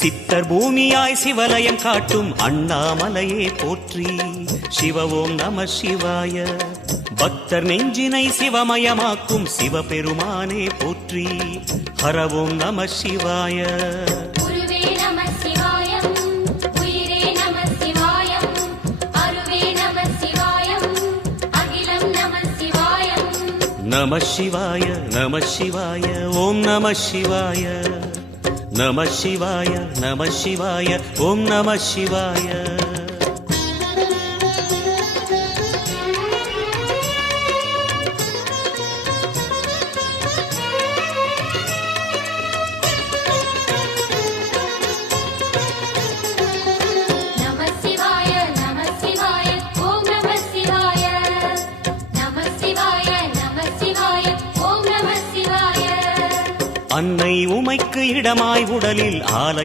சித்தர் பூமியாய் சிவலயம் காட்டும் அண்ணாமலையே போற்றி. சிவ ஓம் நம சிவாய. பக்தர் நெஞ்சினை சிவமயமாக்கும் சிவபெருமானே போற்றி. ஹர ஓம் நம சிவாய. நம சிவாய நம சிவாய ஓம் நம சிவாய. நம சிவாய நம சிவாய ஓம் நம சிவாய. அன்னை உமைக்கு இடமாய் உடலில் ஆலை